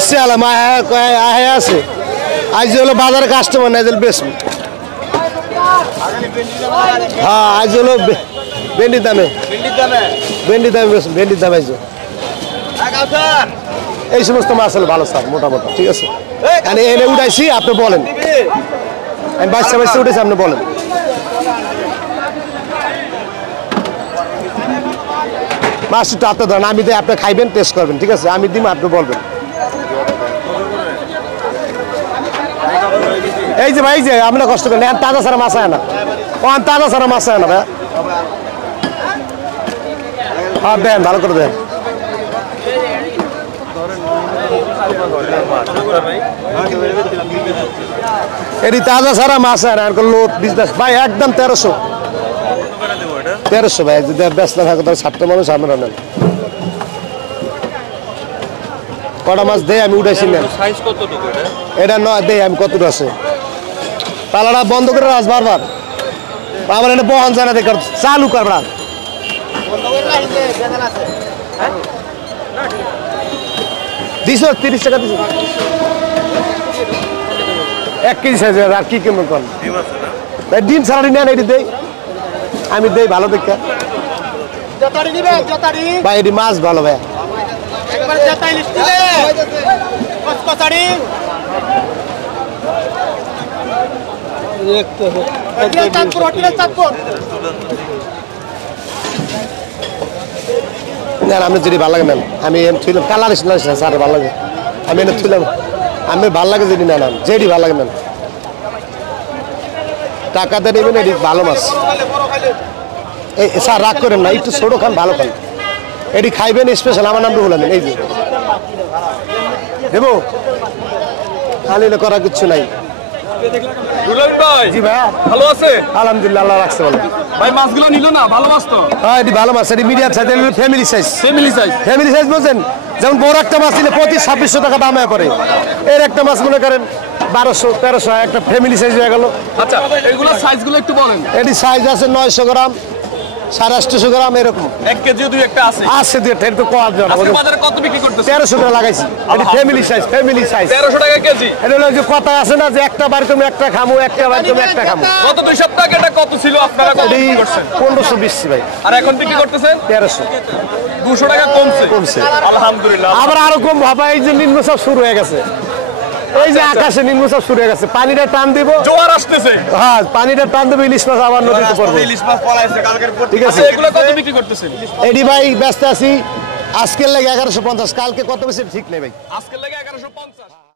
আইসে আলাম আহে আছে আজ হলো বাজারে কাস্টমার নাই বেশ হ্যাঁ আজ হলো ভেন্ডির দামে বেশ ভেন্ডির দামে আইজ এই সমস্ত মাছ হলো ভালো স্যার মোটামুটি ঠিক আছে আমি এনে উঠাইছি আপনি বলেন আমি বাচ্চা উঠেছি আপনি বলেন মাছটা আপনি ধরেন আমি দিই আপনি খাইবেন টেস্ট করবেন ঠিক আছে আমি দিম আপনি বলবেন এই যে ভাই যে আপনার কষ্ট করেন তাজা সারা মাছ আয় না তাজা সারা মাছ আয় না ভাই হ্যাঁ দেন ভালো করে দেন এটি তাজা সারা মাছ আয় না লোট বিজনেস ভাই একদম 1300 ভাই যদি ব্যস্ত থাকে তাহলে 7টা মানুষ আমরা নেন কটা মাছ দেয় আমি উঠেছি নেন এটা নয় দেয় আমি কতটা আছে পালাটা বন্ধ করে রাস বারবার আমার এটা বহন যায় না দেখ চালু করবা 30 টাকা দিস 1 কেজি সাইজ আর কি কেমন করেন ডিম ছাড়া নেন এটি দেই আমি দেই ভালো দেখা ভাই এটি মাছ ভালো ভাই আমি যদি ভালো লাগে নেন আমি থুইলাম কালার স্যার ভালো লাগে আমি এনে থুইলাম আমি ভালো লাগে যদি নেন যেটি ভালো লাগে নেন টাকাতে নেবেন এটি ভালো মাছ এই স্যার রাগ করেন না একটু ছোটো খান ভালো খান এটি খাইবেন স্পেশাল আমার নামটা বললেন এই যে দেবো খালি করা কিচ্ছু নাই জি ভাই ভালো আছে আলহামদুলিল্লাহ আল্লাহ রাখছে ভালো ভাই মাছগুলো নিল না ভালো মাছ তো হ্যাঁ এটি ভালো মাছ এটি মিডিয়াম সাইজ ফ্যামিলি সাইজ বলছেন যেমন বড় একটা মাছ নিলে 25-2600 টাকা দাম পড়ে এর একটা মাছ মনে করেন 1200-1300 একটা ফ্যামিলি সাইজ হয়ে গেল আচ্ছা এগুলো সাইজগুলো একটু বলেন এটি সাইজ আছে 900 গ্রাম 850 গ্রাম এরকম 1 কেজি দুই একটা আছে আছে দুইটা এটা কোয়াল জনা আজকে বাজারে কত বিক্রি করতেছে 1300 টাকা লাগাইছি এটি ফ্যামিলি সাইজ 1300 টাকা কেজি এটা হলো যে কথা আছে না যে একটা বার তুমি একটা খামু একটা বার তুমি একটা খামু গত 2 সপ্তাহ আগে এটা কত ছিল আপনারা কত বিক্রি করছেন 1520 ভাই আর এখন বিক্রি করতেছেন 1300 200 টাকা কমছে আলহামদুলিল্লাহ আবার আরো কম ভাবা এই যে নিম্নচাপ শুরু হয়ে গেছে এই যে আকাশে নিম্নচাপ শুরু হয়ে গেছে পানিটা টান দিব জোয়ার আসতেছে হ্যাঁ পানিটা টান দেবে ইলিশ মাছ আবার নদীতে পড়বে ইলিশ মাছ পলাইছে কালকের পর ঠিক আছে এগুলো কত বিক্রি করতেছেন এডি ভাই ব্যস্ত আছি আজকের লাগে 1150 কালকে কত বেশি ঠিক নেই ভাই আজকের লাগে 1150